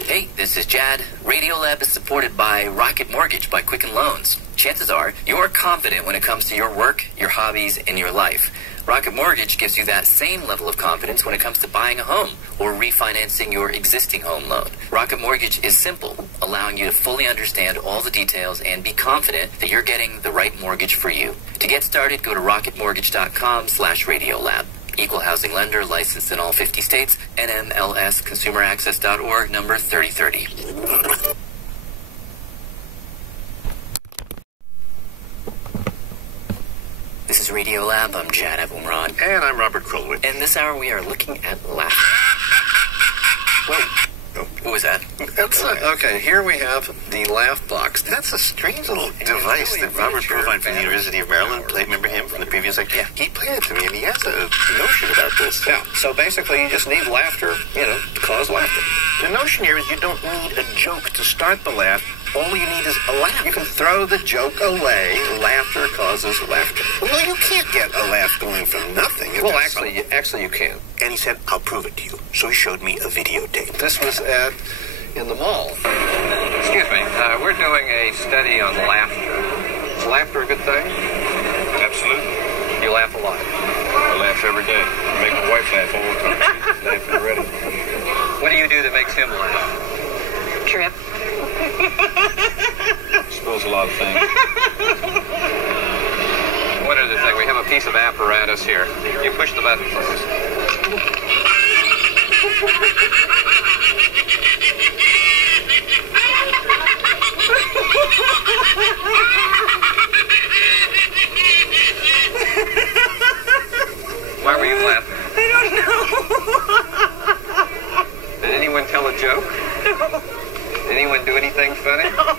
Hey, this is Jad. Radiolab is supported by Rocket Mortgage by Quicken Loans. Chances are you're confident when it comes to your work, your hobbies, and your life. Rocket Mortgage gives you that same level of confidence when it comes to buying a home or refinancing your existing home loan. Rocket Mortgage is simple, allowing you to fully understand all the details and be confident that you're getting the right mortgage for you. To get started, go to rocketmortgage.com/Radiolab. Equal housing lender, licensed in all 50 states. NMLSconsumeraccess.org, number 3030. This is Radiolab. I'm Jad Abumrad. And I'm Robert Krulwich. And this hour we are looking at laughter. Whoa. What was that? That's okay, here we have the laugh box. That's a strange little device that Robert Provine from the University of Maryland played. Remember him from the previous lecture? Yeah. He played it to me, and he has a notion about this. Yeah, so basically you just need laughter, to cause laughter. The notion here is you don't need a joke to start the laugh. All you need is a laugh. You can throw the joke away. Laughter causes laughter. Well, you can't get a laugh going from nothing. Well, actually you can. And he said, I'll prove it to you. So he showed me a videotape. This was in the mall. Excuse me. We're doing a study on laughter. Is laughter a good thing? Absolutely. You laugh a lot. I laugh every day. I make my wife laugh all the time. She's laughing already. What do you do that makes him laugh? Trip. I suppose a lot of things. One other thing, we have a piece of apparatus here. You push the button, please. Why were you laughing? I don't know. Did anyone tell a joke? No. Did anyone do anything funny? No.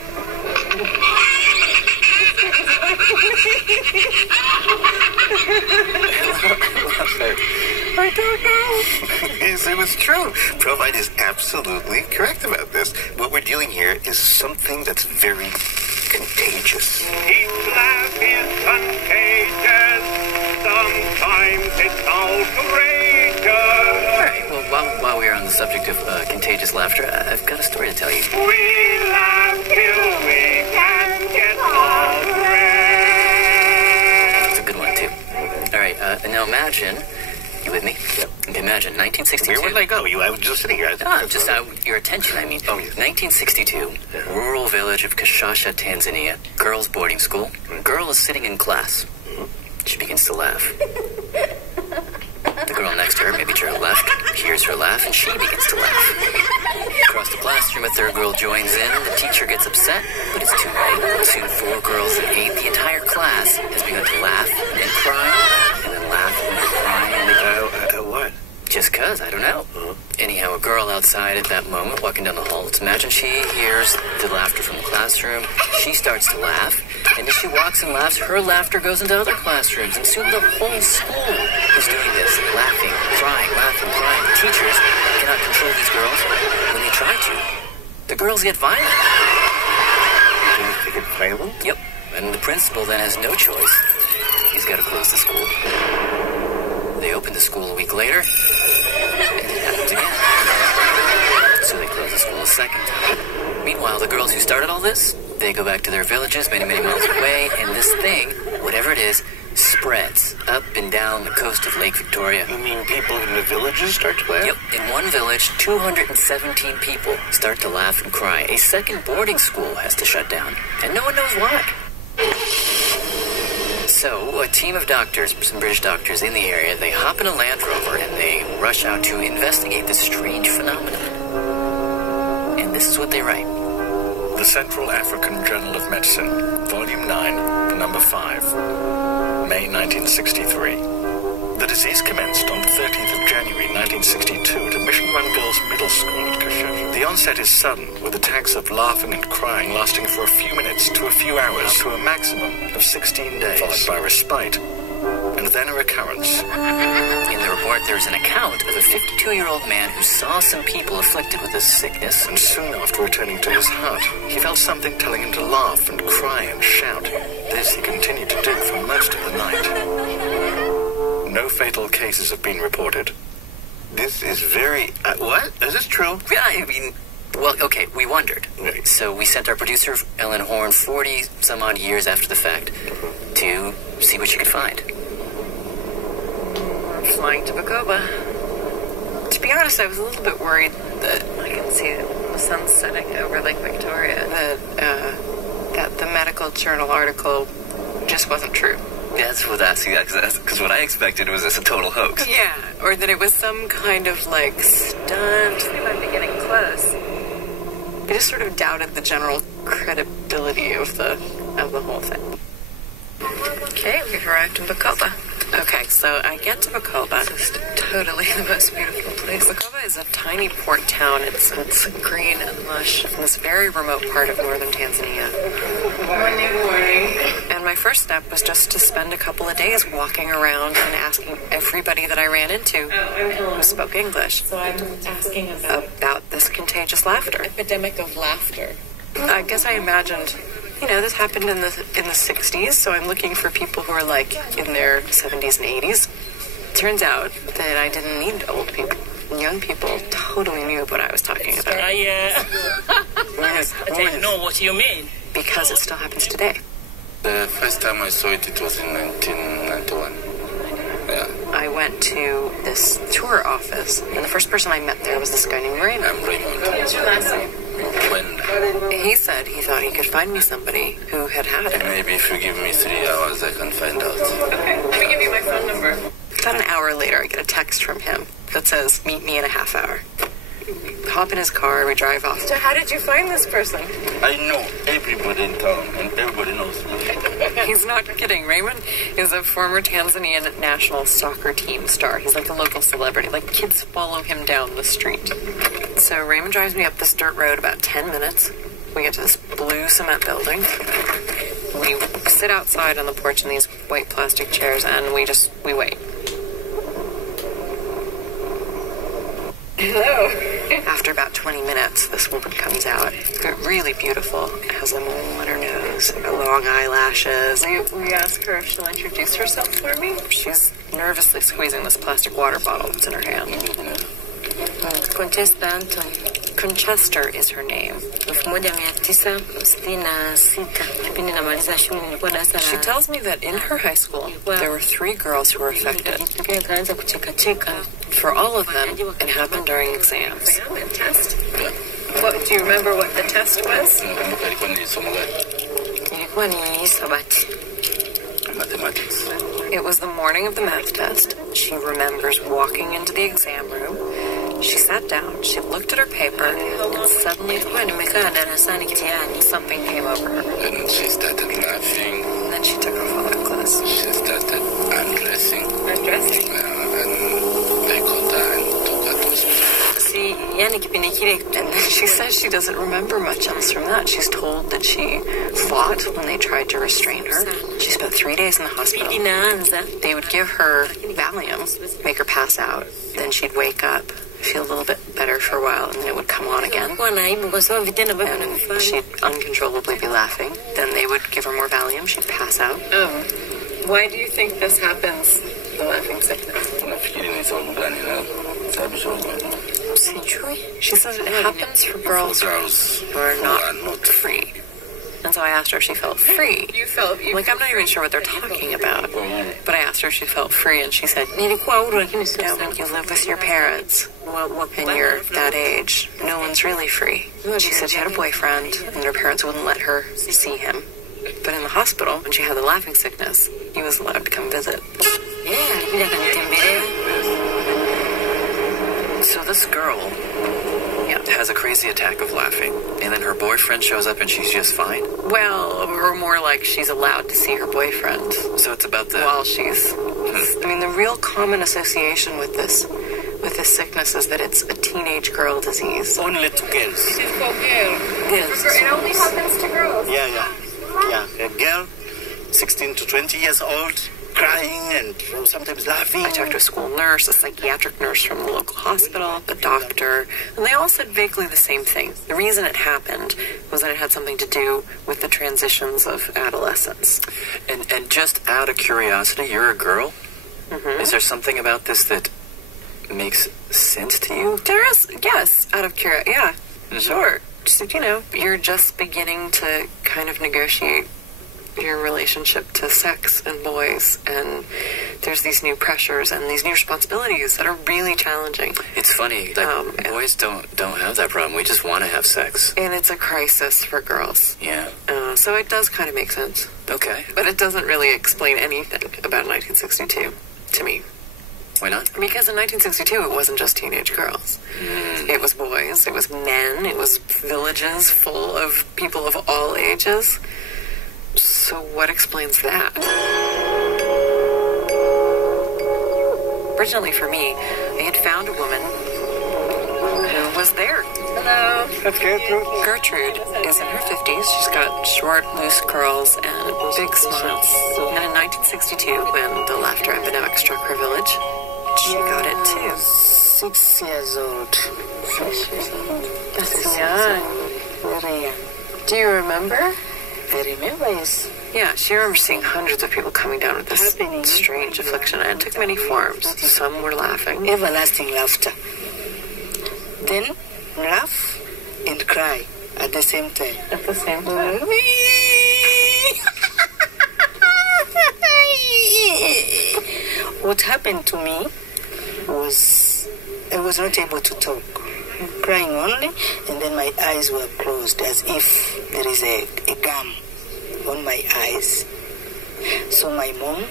I don't know. Yes, it was true. Provide is absolutely correct about this. What we're dealing here is something that's very contagious. Each laugh is contagious. Sometimes it's outrageous. All right, well, while we're on the subject of contagious laughter, I've got a story to tell you. We laugh till we can get outraged. That's a good one, too. All right, now imagine... You with me? Yep. Okay, imagine 1962. Where did I go? I was just sitting here. Just your attention, I mean. 1962, rural village of Kashasha, Tanzania. Girls' boarding school. Girl is sitting in class. She begins to laugh. The girl next to her, maybe to her left, hears her laugh, and she begins to laugh. Across the classroom, a third girl joins in. The teacher gets upset, but it's too late. Soon 4 girls and 8, the entire class, has begun to laugh and then cry, and then laugh and then cry. What? Just cause, I don't know. Anyhow, a girl outside at that moment, walking down the hall. Let's imagine she hears the laughter from the classroom. She starts to laugh, and as she walks and laughs, her laughter goes into other classrooms, and soon the whole school is doing this, laughing, crying. The teachers cannot control these girls when they try to. The girls get violent. They get violent? Yep, and the principal then has no choice. He's got to close the school. They open the school a week later, and it happens again. So they close the school a second time. Meanwhile, the girls who started all this, they go back to their villages many, many miles away, and this thing, whatever it is, spreads up and down the coast of Lake Victoria. You mean people in the villages start to laugh? Yep. In one village, 217 people start to laugh and cry. A second boarding school has to shut down, and no one knows why. So, a team of doctors, some British doctors in the area, they hop in a Land Rover and they rush out to investigate this strange phenomenon. And this is what they write. The Central African Journal of Medicine, Volume 9, Number 5, May 1963. The disease commenced on the 13th of January 1962 at a Mission Run Girls' Middle School at Kashasha. The onset is sudden, with attacks of laughing and crying lasting for a few minutes to a few hours to a maximum of 16 days, followed by respite, and then a recurrence. In the report, there's an account of a 52-year-old man who saw some people afflicted with this sickness, and soon after returning to his hut, he felt something telling him to laugh and cry and shout. This he continued to do for most of the night. No fatal cases have been reported. This is very... what? Is this true? Yeah, I mean... Well, okay, we wondered. Right. So we sent our producer, Ellen Horn, 40-some-odd years after the fact, to see what she could find. We're flying to Bacoba. To be honest, I was a little bit worried that... I can see it. The sun's setting over Lake Victoria. That the medical journal article just wasn't true. That's what I see, because what I expected was this a total hoax. Yeah, or that it was some kind of like stunt. They might be getting close. I just sort of doubted the general credibility of the whole thing. Okay, we've arrived in Bacopa. Okay, so I get to Bacopa. Just totally the most beautiful place. Bacopa is a tiny port town. It's green and lush in this very remote part of northern Tanzania. Morning. And my first step was just to spend a couple of days walking around and asking everybody that I ran into who spoke English. So I'm asking about this contagious laughter. Epidemic of laughter. I guess I imagined, this happened in the 60s, so I'm looking for people who are like in their 70s and 80s. Turns out that I didn't need old people. Young people totally knew what I was talking about. I don't know what you mean. Because it still happens today. The first time I saw it, it was in 1991. Yeah. I went to this tour office, and the first person I met there was this guy named Raymond. I'm Raymond. What's your last name? When? He said he thought he could find me somebody who had it. Maybe if you give me 3 hours, I can find out. Okay, let me give you my phone number. About an hour later, I get a text from him that says, meet me in a half hour. We hop in his car, we drive off. So how did you find this person? I know everybody in town, and everybody knows me. He's not kidding. Raymond is a former Tanzanian national soccer team star. He's like a local celebrity. Like, kids follow him down the street. So Raymond drives me up this dirt road about 10 minutes. We get to this blue cement building. We sit outside on the porch in these white plastic chairs, and we wait. Hello. After about 20 minutes, this woman comes out. Really beautiful. Has a mole on her nose, long eyelashes. We ask her if she'll introduce herself for me. She's nervously squeezing this plastic water bottle that's in her hand. Conchester Anton. Conchester is her name. She tells me that in her high school, there were 3 girls who were affected. For all of them, it happened during exams. Test? What, do you remember what the test was? Mathematics. It was the morning of the math test. She remembers walking into the exam room. She sat down, she looked at her paper, and suddenly something came over her. And she started laughing. And then she took off all her clothes. She started undressing. Undressing? And they called her and took her to hospital. And then she says she doesn't remember much else from that. She's told that she fought when they tried to restrain her. She spent 3 days in the hospital. They would give her Valium, make her pass out. Then she'd wake up, feel a little bit better for a while, and then it would come on again. And she'd uncontrollably be laughing. Then they would give her more Valium, she'd pass out. Why do you think this happens, the laughing sickness? She says it happens for girls who are not free. And so I asked her if she felt free. I'm not even sure what they're talking about. But I asked her if she felt free, and she said, when you live with your parents, and you're that age, no one's really free. She said she had a boyfriend, and her parents wouldn't let her see him. But in the hospital, when she had the laughing sickness, he was allowed to come visit. So this girl has a crazy attack of laughing, and then her boyfriend shows up and she's just fine? Well, or more like she's allowed to see her boyfriend. So it's about while she's... the real common association with this sickness is that it's a teenage girl disease. Only to girls. It is for girls. It only happens to girls. Yeah. A girl, 16 to 20 years old, crying and sometimes laughing. I talked to a school nurse, a psychiatric nurse from the local hospital, the doctor, and they all said vaguely the same thing. The reason it happened was that it had something to do with the transitions of adolescence. And just out of curiosity, you're a girl? Mm-hmm. Is there something about this that makes sense to you? There is, yes, out of curiosity, yeah, sure. Just, you're just beginning to kind of negotiate your relationship to sex and boys, and there's these new pressures and these new responsibilities that are really challenging. It's funny, like, boys don't have that problem. We just want to have sex. And it's a crisis for girls. Yeah. So it does kind of make sense. Okay. But it doesn't really explain anything about 1962 to me. Why not? Because in 1962, it wasn't just teenage girls. It was boys, it was men, it was villages full of people of all ages. So what explains that? Originally for me, I had found a woman who was there. Hello. That's Gertrude. Gertrude is in her 50s. She's got short, loose curls and big smiles. And in 1962, when the laughter epidemic struck her village, she got it too. 6 years old. 6 years old. That's young. Very young. Do you remember? I remember, yes. Yeah, she remembers seeing hundreds of people coming down with this strange affliction, and it took many forms. Some were laughing. Everlasting laughter. Then laugh and cry at the same time. At the same time. What happened to me was I was not able to talk. Crying only, and then my eyes were closed as if there is a gum on my eyes. So my mom,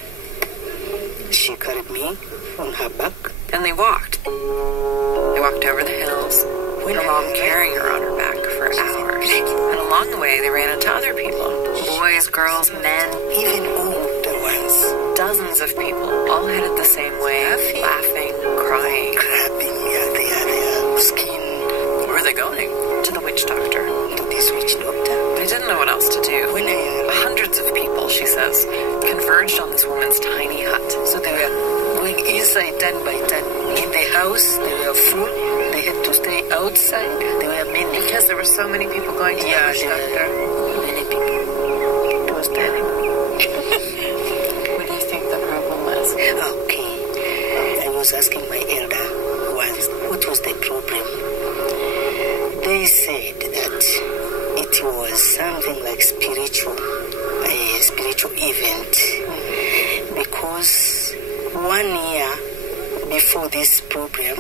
she carried me on her back. And they walked. They walked over the hills, her mom carrying her on her back for hours. And along the way, they ran into other people. Boys, girls, men, even older ones. Dozens of people, all headed the same way, laughing, crying, grabbing their skin. Where are they going? To the witch doctor. To this witch doctor. They didn't know what else to do. Hundreds of people, she says, converged on this woman's tiny hut. So they were going inside 10 by 10. In the house, they were full. They had to stay outside. There were many. Because there were so many people going to the witch doctor. Many people. It was terrible. What do you think the problem was? Okay. I was asking my elder once, what was the problem? They said that it was something like a spiritual event. Because 1 year before this program,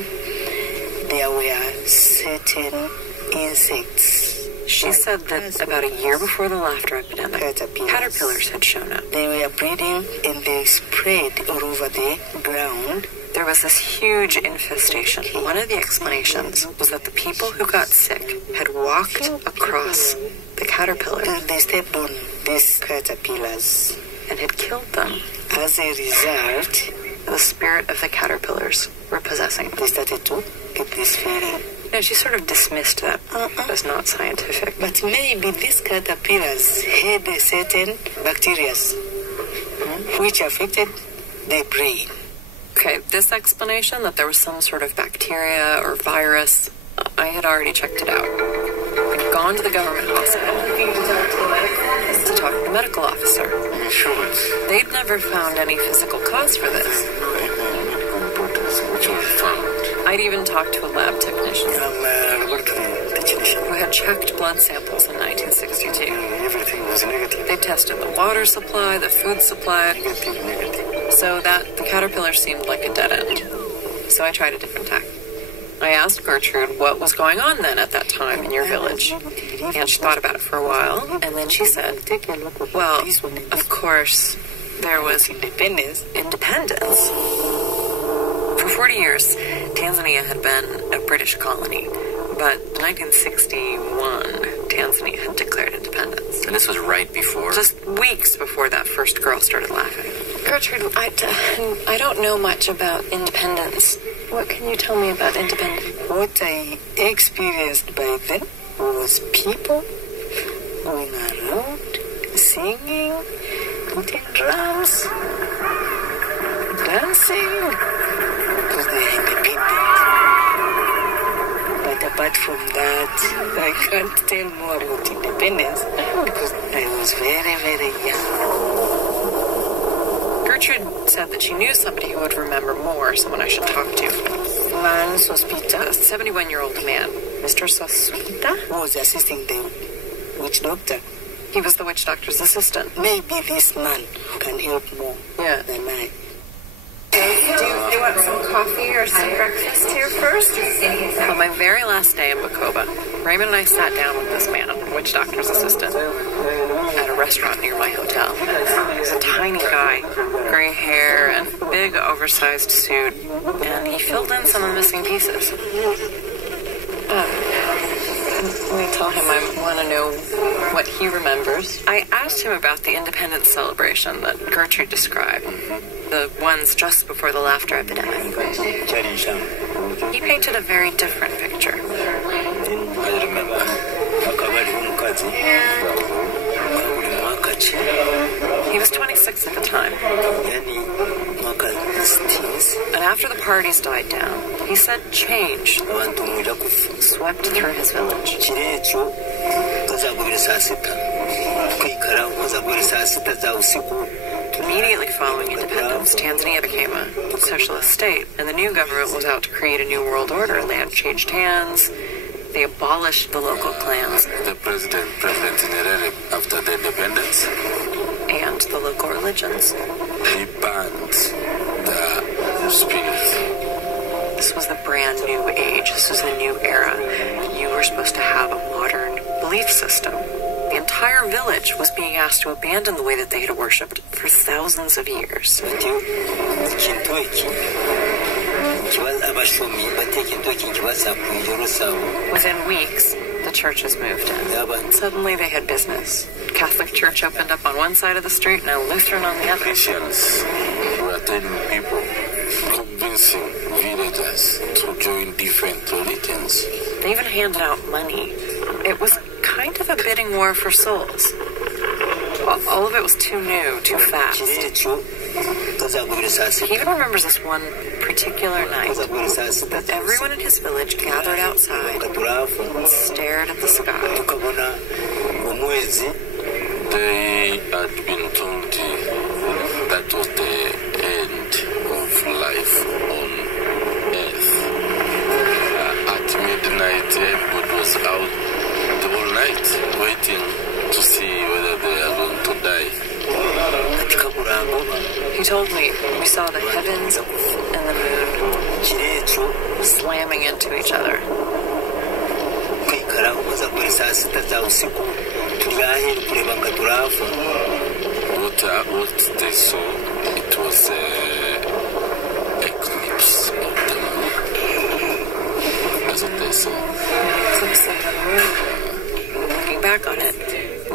there were certain insects. She said that about a year before the laughter epidemic, caterpillars had shown up. They were breeding and they spread all over the ground. There was this huge infestation. One of the explanations was that the people who got sick had walked across the caterpillars. They stepped on these caterpillars and had killed them. As a result, the spirit of the caterpillars were possessing them. They started to get this feeling. No, she sort of dismissed that as not scientific. But maybe these caterpillars had a certain bacteria which affected their brain. Okay, this explanation that there was some sort of bacteria or virus, I had already checked it out. I'd gone to the government hospital to talk to the medical officer. They'd never found any physical cause for this. I'd even talked to a lab technician who had checked blood samples in 1962. Everything was negative. They tested the water supply, the food supply. So that the caterpillar seemed like a dead end. So I tried a different tack. I asked Gertrude what was going on then at that time in your village. And she thought about it for a while, and then she said, well, of course, there was independence. For 40 years, Tanzania had been a British colony, but in 1961, Tanzania had declared independence. And this was right before? Just weeks before that first girl started laughing. Gertrude, I don't know much about independence. What can you tell me about independence? What I experienced by then was people going around, singing, putting drums, dancing, because they are independent. But apart from that, I can't tell more about independence because I was very, very young. Gertrude said that she knew somebody who would remember more, someone I should talk to. Man Sospita, a 71-year-old man, Mr. Sospita, who was assisting the witch doctor. He was the witch doctor's assistant. Maybe this man can help more than I. Do you want some coffee or some breakfast here first? On my very last day in Bacoba, Raymond and I sat down with this man, witch doctor's assistant, at a restaurant near my hotel. He was a tiny guy, gray hair and big oversized suit, and he filled in some of the missing pieces. Let me tell him I want to know what he remembers. I asked him about the independence celebration that Gertrude described. The ones just before the laughter epidemic. He painted a very different picture. I remember. He was 26 at the time. And after the parties died down, he said change swept through his village. Immediately following independence, Tanzania became a socialist state, and the new government was out to create a new world order. Land changed hands. They abolished the local clans. The President Nyerere, after the independence, and the local religions. He banned the spirits. This was the brand new age. This was a new era. You were supposed to have a modern belief system. The entire village was being asked to abandon the way that they had worshipped for thousands of years. Within weeks, the churches moved in. Suddenly they had business. Catholic Church opened up on one side of the street and a Lutheran on the other. Christians were telling people, convincing villagers to join different religions. They even handed out money. It was kind of a bidding war for souls. All of it was too new, too fast. He even remembers this one particular night that everyone in his village gathered outside and stared at the sky. They had been told that was the end of life on earth. At midnight, everybody was out the whole night waiting to see whether they are going to die. He told me we saw the heavens and the moon slamming into each other. What they saw, it was eclipse of the moon. That's what they saw. Eclipse of the moon. Looking back on it,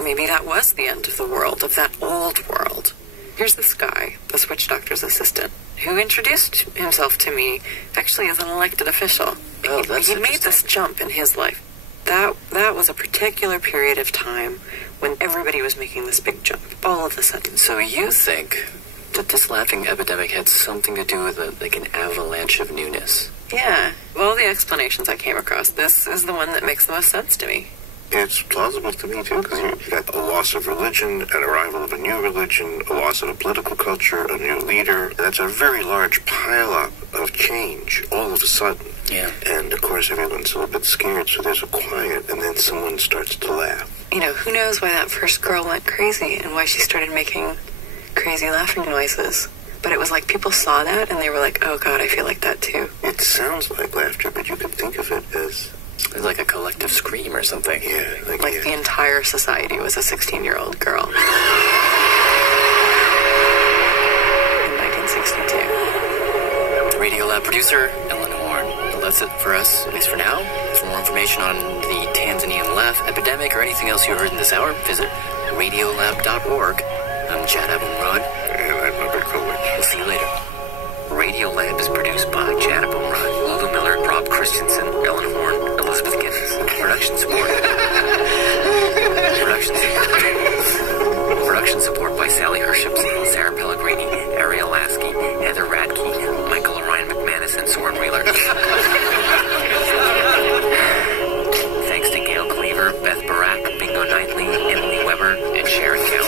maybe that was the end of the world, of that old world. Here's this guy, this witch doctor's assistant, who introduced himself to me actually as an elected official. He made this jump in his life. That was a particular period of time when everybody was making this big jump, all of a sudden. So you think that this laughing epidemic had something to do with an avalanche of newness? Yeah. Of all the explanations I came across, this is the one that makes the most sense to me. It's plausible to me, too, because you got a loss of religion, an arrival of a new religion, a loss of a political culture, a new leader. That's a very large pileup of change all of a sudden. Yeah. And, of course, everyone's a little bit scared, so there's a quiet, and then someone starts to laugh. You know, who knows why that first girl went crazy and why she started making crazy laughing noises. But it was like people saw that, and they were like, oh, God, I feel like that, too. It sounds like laughter, but you could think of it as... like a collective scream or something. Yeah. Like the entire society was a 16-year-old girl. In 1962. Radiolab producer, Ellen Horn. Well, that's it for us, at least for now. For more information on the Tanzanian laugh epidemic or anything else you heard in this hour, visit radiolab.org. I'm Chad Abumrad. And I'm Robert Colwich. We'll see you later. Radiolab is produced by Chad Abumrad, Lulu Miller, Rob Christensen, Ellen Horn, Elizabeth Gibbons. Production support. Production support by Sally Hershipson, Sarah Pellegrini, Ariel Lasky, Heather Radke, Michael Orion McManus, and Soren Wheeler. Thanks to Gail Cleaver, Beth Barak, Bingo Knightley, Emily Weber, and Sharon Kelly.